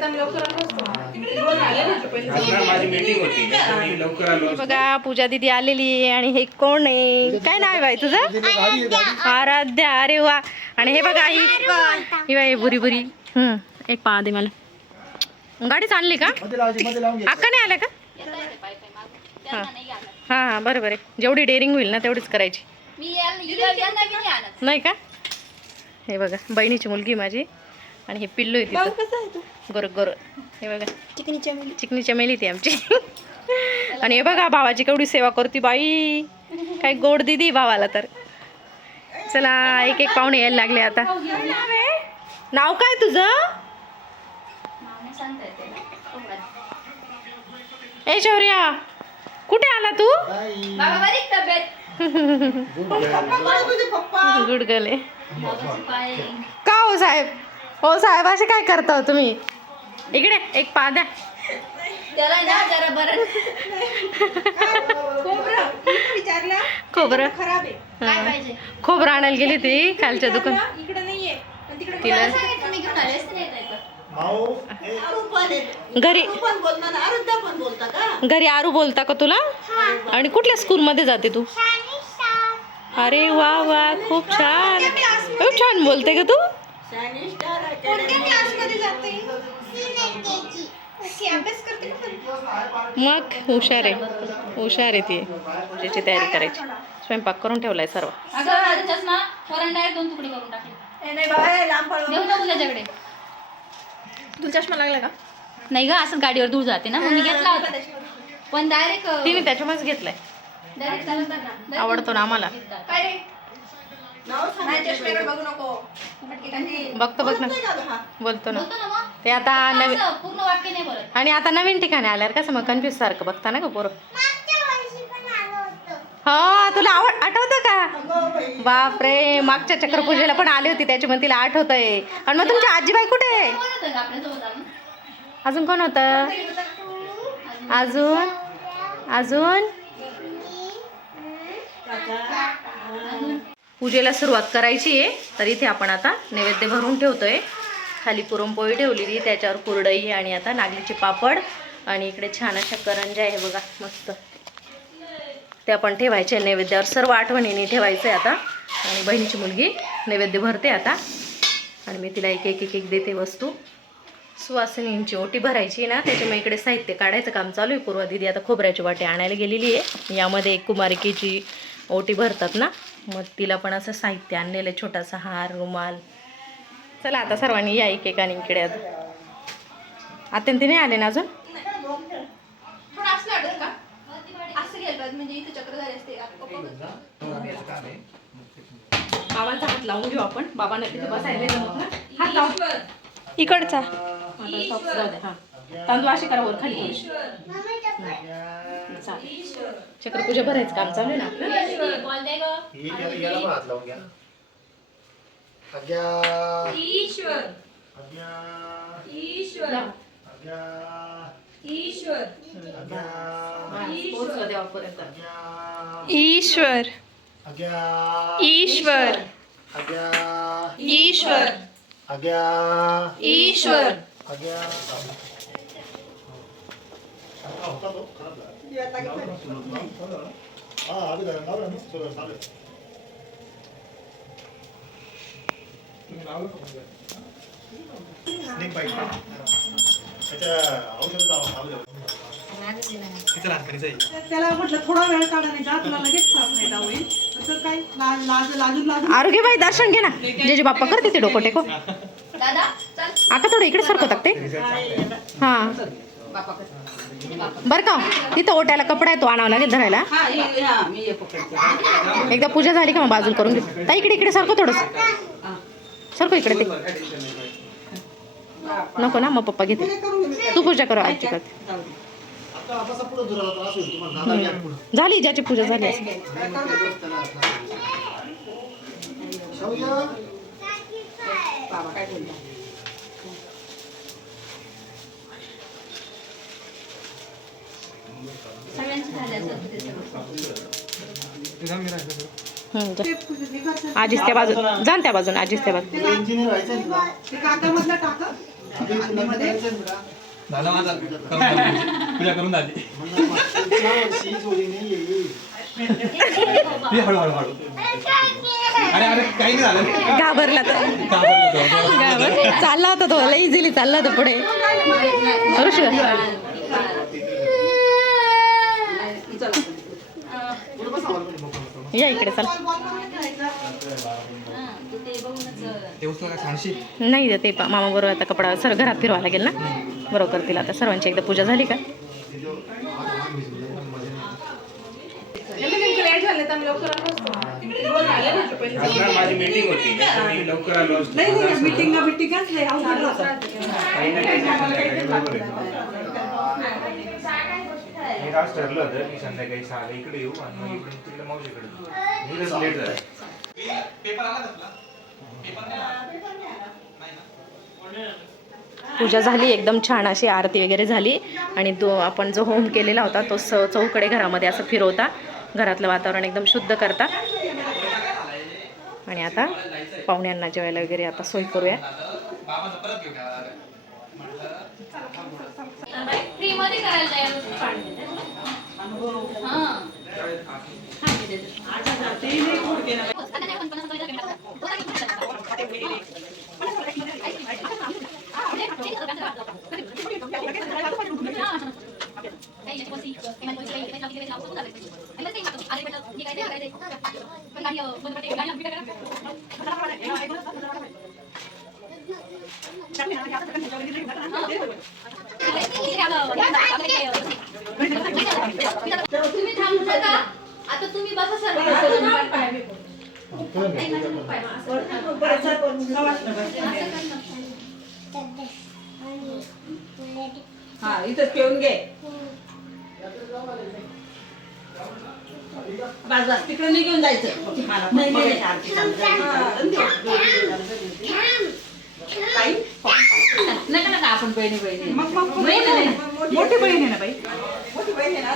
तर आम्ही लवकर आलो असतो. बोल आले म्हटलं पहिले आज ना माझी मीटिंग होती तर मी लवकर आलो असतो. बघा पूजा दिदी आलेली आहे आणि हे कोण आहे? काय नाव आहे बाई तुझं? आराध्या. अरे वा. आणि हे बघा ही ही बाई बुरी बुरी. हम्म एक पहा दे मला. गाडीच आणली का? अक्का नाही आल्या का? हां. हां हां बरं बरं जेवढी डेअरिंग होईल ना तेवढीच करायची. मी याला- हिला- यांना बी नाही आणत. नाही का? हे बघा बहिणीची मुलगी माझी. आणि हे पिल्लू आहे भाऊ तिचं कसं आहे तू? गोर गोर. हे बघा. चिकनीच्या मुली चिकनी चमेली ती आमची. आणि हे बघा भावाची केवढी सेवा करते बाई. काय गोड दिदी भावाला तर. चला एक एक पाहुणे यायला लागले आता. नाव काय तुझं? येते. ए शौर्या. कुठे आला तू? गुड गले का हो साहेब? हो साहेब असे काय करता हो तुम्ही? इकडे एक पा द्या. त्याला ना जरा बरं. खोबरं. विचारलं खोबरं. खराब आहे. काय पाहिजे? खोबरं आणायला गेली ती खालच्या दुकान. इकडे नाहीये. पण तिकडे तिला मला सांगितलं मी घेऊन आले असते नाही येत घरी घरी आरू बोलता का तुला? आणि कुठल्या स्कूलमध्ये जाते तू? अरे वा वा खूप छान. खूप छान बोलते का तू? कोणत्या क्लासमध्ये जाते? अशी अभ्यास करते का मग हुशार आहे. हुशार आहे ती. पूजेची तयारी करायची. स्वयंपाक करून ठेवलाय सर्व. अगं चष्मा दोन तुकडे करून टाकले हे देऊ तुला चष्मा लागला का? नाही ग असं गाडीवर दूर जाते ना मग मी घेतला होता. पण डायरेक्ट तिने त्याच्यामुळेच घेतलाय. डायरेक्ट आवडतो ना आम्हाला. बघतो बघ ना. बोलतो ना. बोलतो ना मग. ते आता नवीन असं पूर्ण वाक्य नाही बोलत. आणि आता नवीन ठिकाणी आल्यावर कसं मग कन्फ्युज सारखं बघता ना ग पोरं. हा तुला आवड आठवतं का? बापरे मागच्या चक्रपूजेला पण आली होती त्याची मग तिला आठवतंय. आणि मग तुमची आजीबाई कुठे आहे? का? अजून कोण होतं? अजून? अजून? पूजेला सुरुवात करायची आहे. तर इथे आपण आता नैवेद्य भरून ठेवतोय. खाली पुरणपोळी ठेवलेली त्याच्यावर कुरडई आणि आता नागलीचे पापड आणि इकडे छान अशा करंज्या आहे बघा मस्त. ते आपण ठेवायचे नैवेद्यावर. सर्व आठवणीने ठेवायचं आहे आता. आणि बहिणीची मुलगी नैवेद्य भरते आता. आणि मी तिला एक एक एक एक देते वस्तू. सुवासिनींची ओटी भरायची ना त्याच्यामुळे इकडे साहित्य काढायचं काम चालू आहे. पूर्वा दिदी आता खोबऱ्याची वाटी आणायला गेलेली आहे. यामध्ये एक कुमारिकेची ओटी भरतात ना. मग तिला पण असं साहित्य आणलेलं आहे छोटासा हार रुमाल. चला आता सर्वांनी या एक एकाने इकडे आता आत्यान ते नाही आले ना अजून? म्हणजे इथे चक्र झाले असते. बाबांचा हात लावून घेऊ आपण. बाबांना तिथे बसायला हात लावून. इकडचा. हा. तांदूळ असे करा वर खाली. चालेल. चक्रपूजा भरायचं काम चालू आहे ना हात लावून घ्या. अग्या ईश्वर. अग्या ईश्वर. अग्या ईश्वर. ईश्वर. अग्या ईश्वर. अग्या ईश्वर. अग्या ईश्वर. त्याच्या औषधाचं. त्याला म्हटलं थोडा वेळ काढा नाही तुला लगेच होईल काय लाज लाज लाजून लाजून आरोग्य बाई दर्शन घे ना. जे जे बाप्पा करते ते डोकं टेको दादा चल. आता थोडं इकडे सरकवतात ते? हां. बरं का तिथं ओट्याला कपडा आहे तो आणावा लागेल धरायला. हा हे- हा मी हे पकडते. एकदा पूजा झाली का मग बाजूला करून घे. ताई इकडे इकडे सरको थोडंसं. सरको इकडे ते. नको ना मग पप्पा घेते. तू पूजा करू आजी करते. झाली ज्याची पूजा झाली. असेल. शौर्य. बाबा काय बोलला सगळ्यांची झाली असेल ते सगळं. हम्म, जा. ते पूजा- ते घरचं- आजीच त्या बाजून. जा ना त्या बाजून आजीच त्या बाजून. झालं माझा. पूजा करून झाली हळू अरे अरे काही नाही झालं. घाबरला तर घाबरलो तो. घाबर चालला होता तो. इझिली चालला होता पुढे. या इकडे चल. नाही ते पा- मामा बरोबर आता कपडा सर घरात फिरवा लागेल ना? बरोबर करतील आता. सर्वांची एकदा पूजा झाली का? माझी मीटिंग होती मी लवकर आलो असतो. नाही अवघड. काही ना काही. मी आज ठरलं होतं की संध्याकाळी सहाला इकडे येऊ आणि मग इकडे तिकडे मावशीकडे जाऊ. लेट झालं. पेपर आला का तुला? पेपर नाही आला? पूजा झाली एकदम छान अशी आरती वगैरे झाली. आणि तो आपण जो होम केलेला होता तो स चौकडे घरामध्ये असं फिरवता. घरातलं वातावरण एकदम शुद्ध करता. आणि आता पाहुण्यांना जेवायला वगैरे आता सोय करूया. करायला तयार होते पाणी देते. हां. हां, मी देते. आता नाही, पण पन्नास रुपये द्या, मी टाकतो. हां. काही एक वसी, काही मला वसी, काही- काही लावली, काही लावतो, काही लावतो. आणि मग काही लावतो. आले भेटलं, मी काय नाही करायचं. पण गाडी, अं, बंद पडते, गाडी लागली, काय करायचं? तुम्ही थांबू नका आता तुम्ही बसा सर्व हा इथंच पिऊन घे बस तिकडे निघून जायचं नका नका आपण बहिणी बहिणी. मग मग. मोठी बहीण आहे ना बाई? मोठी बहीण आहे ना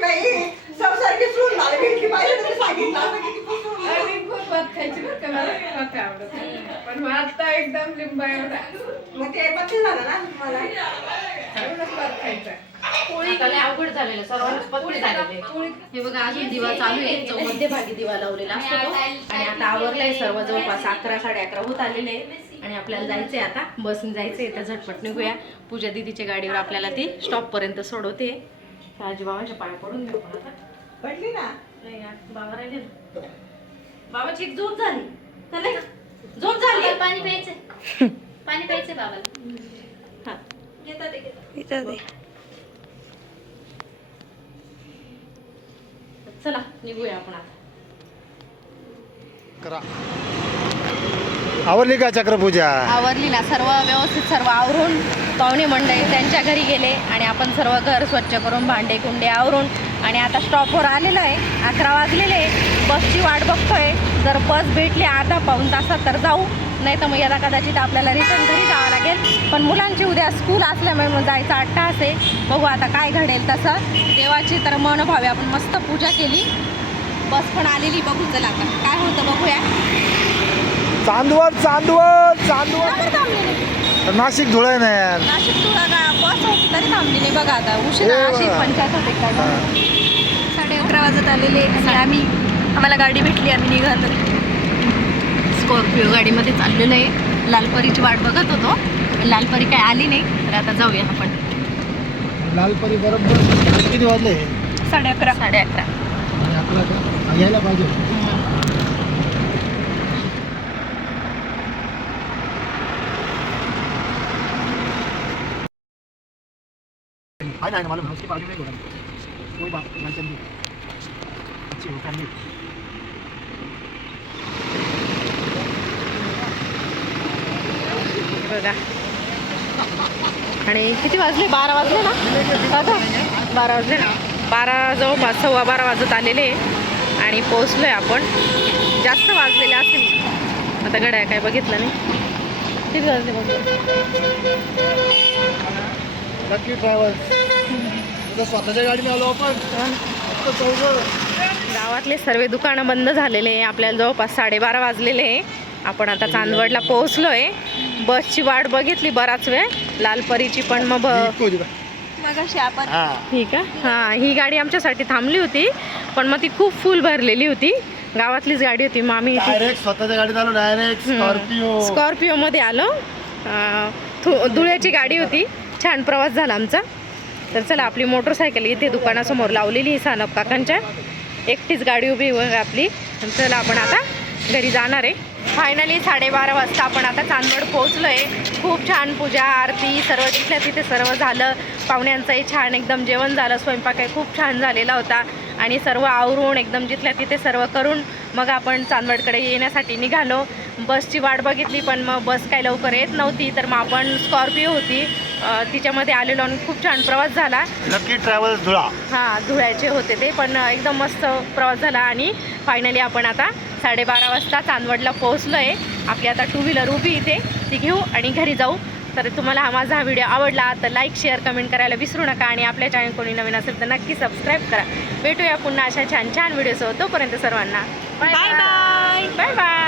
बाई? संसारची सून मला भेटली पाहिजे तुम्ही सांगितलं असं किती खूप सून आहे. आणि खूप भात खायची बरं का मला भात आवडत. पण एकदम लिंबा एवढा. मग ते पत्ते झालं ना मला एवढाच भात खायचा. पोळी अवघड झालेलं सर्वांनाच पत्ते झालेले हे बघा अजून दिवा चालू आहे. जो मध्यभागी दिवा लावलेला असतो तो. आणि आता आवरलंय सर्व जवळपास अकरा साडे अकरा होत आलेले आहे. आणि आपल्याला जायचंय आता. बसने जायचंय तर झटपट निघूया. पूजा दिदीच्या गाडीवर आपल्याला ती स्टॉप पर्यंत सोडवते. आजी बाबांच्या पाया पडून घेऊ आता. पडली ना? नाही यार, बाबा राहिले ना. बाबाची एक झोप झाली. नाही झोप झाली. पाणी प्यायचंय. पाणी प्यायचंय बाबाला. हा. घेतात चला निघूया आपण आता. करा. आवरली का चक्रपूजा? आवरली ना. सर्व व्यवस्थित सर्व आवरून पाहुणे मंडळी त्यांच्या घरी गेले आणि आपण सर्व घर स्वच्छ करून भांडे कुंडे आवरून आणि आता स्टॉपवर आलेलो आहे. अकरा वाजलेले आहे. बसची वाट बघतोय. जर बस भेटली अर्धा पाऊन तासात तर जाऊ. नाही तर मग याला कदाचित आपल्याला रिटर्न घरी जावं लागेल. पण मुलांची उद्या स्कूल असल्यामुळे मग जायचा अट्टा आहे. बघू आता काय घडेल तसं. देवाची तर मन भावे आपण मस्त पूजा केली. बस पण आलेली बघू चला आता. काय होतं बघूया. चांदवड चांदवड चांदवड. नाही? नाशिक धुळे ना यार नाशिक तुला का? बस होती तरी थांबली नाही बघा आता. उशिरा ए अशी बघा. पंचायत होते काय साडे अकरा वाजत आलेले आणि आम्ही आम्हाला गाडी भेटली आम्ही निघालो. स्कॉर्पिओ गाडीमध्ये चाललेलो आहे. लालपरीची वाट बघत होतो. पण लालपरी काय आली नाही. तर आता जाऊया आपण. लालपरी बरोबर किती वाजले? साडे अकरा. साडे अकरा यायला पाहिजे. आहे ना मालूम है उसकी बाजू में ही होगा कोई बात टेंशन नहीं अच्छी हो फैमिली बघा. आणि किती वाजले? बारा वाजले ना? दादा बारा वाजले ना? बारा जवळपास सव्वा बारा वाजत आलेले आणि आणि आहे आपण. जास्त वाजलेले असेल. आता गड्या काय बघितलं नाही. किती वाजले बघ? लकी ड्रायव्हर स्वतःच्या गाडीने आलो आपण. फक्त चौघं. गावातले सर्व दुकानं बंद झालेले आहे. आपल्याला जवळपास साडेबारा वाजलेले आहे. आपण आता चांदवडला पोहोचलो आहे बसची वाट बघितली बराच वेळ. लालपरीची पण मग अशी आपण हा. ही हां ही गाडी आमच्यासाठी थांबली होती. पण मग ती खूप फुल भरलेली होती. गावातलीच गाडी होती. मग आम्ही स्वतःच्या गाडीत आलो. डायरेक्ट स्कॉर्पिओ स्कॉर्पिओ मध्ये आलो. धुळ्याची गाडी होती. छान प्रवास झाला आमचा. तर चला आपली मोटरसायकल इथे दुकानासमोर लावलेली आहे सानप काकांच्या. एकटीच गाडी उभी आहे आपली. चला आपण आता घरी जाणार आहे. फायनली साडेबारा वाजता आपण आता चांदवड पोहोचलो आहे खूप छान पूजा आरती सर्व तिथल्या तिथे सर्व झालं. पाहुण्यांचंही छान एकदम जेवण झालं. स्वयंपाकही खूप छान झालेला होता. आणि सर्व आवरून एकदम जिथल्या तिथे सर्व करून मग आपण चांदवडकडे येण्यासाठी निघालो. बसची वाट बघितली पण मग बस काय लवकर येत नव्हती. तर मग आपण स्कॉर्पिओ होती. तिच्यामध्ये आलेलो आणि खूप छान प्रवास झाला. Lucky travels Dhule. हां धुळ्याचे होते ते पण एकदम मस्त प्रवास झाला आणि फायनली आपण आता साडेबारा वाजता चांदवडला पोहोचलो आहे आपली आता टू व्हीलर उभी इथे ती घेऊ आणि घरी जाऊ. तर तुम्हाला हा माझा हा व्हिडिओ आवडला तर लाईक शेअर कमेंट करायला विसरू नका आणि आपल्या चॅनल कोणी नवीन असेल तर नक्की सबस्क्राईब करा. भेटूया पुन्हा अशा छान छान व्हिडिओसह तोपर्यंत सर्वांना बाय बाय बाय बाय